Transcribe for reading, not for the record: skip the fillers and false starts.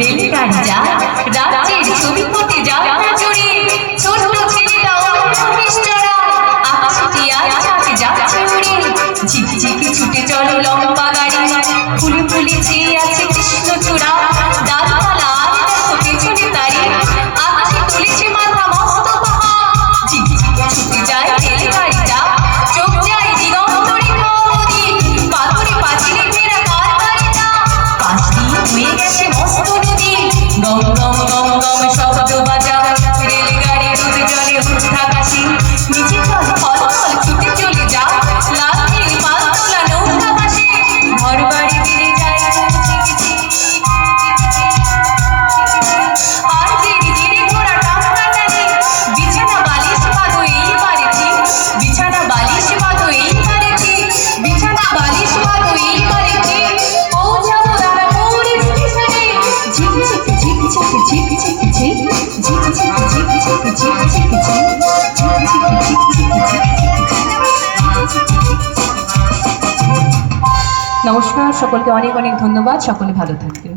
রেলগাড়ি যায় রাজ্যের ছবিপতি যাত্রা জুড়ে, ছোট্ট ছেলেটা অভিস চড়া আকাশে আকাশে যাচ্ছে উড়ে। ঝিকঝিকে ছুটে চলে লম্বা গাড়ি, ফুলে ফুলে চেয়ে আছে কৃষ্ণচূড়া। ডালপালা আর দেখো পেছনে তারি, আকাশে তুলেছে মাথা মস্ত পাহাড়। ঝিকঝিকে ছুটে যায় রেলগাড়িটা, চোখ যায় দিগন্ত রেখা অবধি। পাথরে পাঁচিলে ঘেরা কার বাড়িটা, পাশ দিয়ে হয়ে গেছে মস্ত নদী। গম গম গম গম শব্দ বাজা, রেলগাড়ি রোদ জলে উঠা কাশি। নিচে জল ফল ফল ছুটে চলে যা, লাল নীল পালতোলা নৌকা ভাসে। ঘর বাড়ি ফিরে যায় আর ধীরে ধীরে ঘোড়া টানাটানি। বিছানা বালিশ বাঁধো এইবারে ঠিক, বিছানা বালিশ বাঁধো এইবারে ঠিক, বিছানা বালিশ বাঁধো এইবারে ঠিক। পৌঁছাবো দাঁড়াপুর স্টেশনে। ঝিকঝিক ঝিকঝিক ঝিকঝিক ঝিক, ঝিকঝিক ঝিকঝিক ঝিকঝিক ঝিক, ঝিকঝিক ঝিকঝিক ঝিক। নমস্কার সকলকে, অনেক অনেক ধন্যবাদ। সকলে ভালো থাকবেন।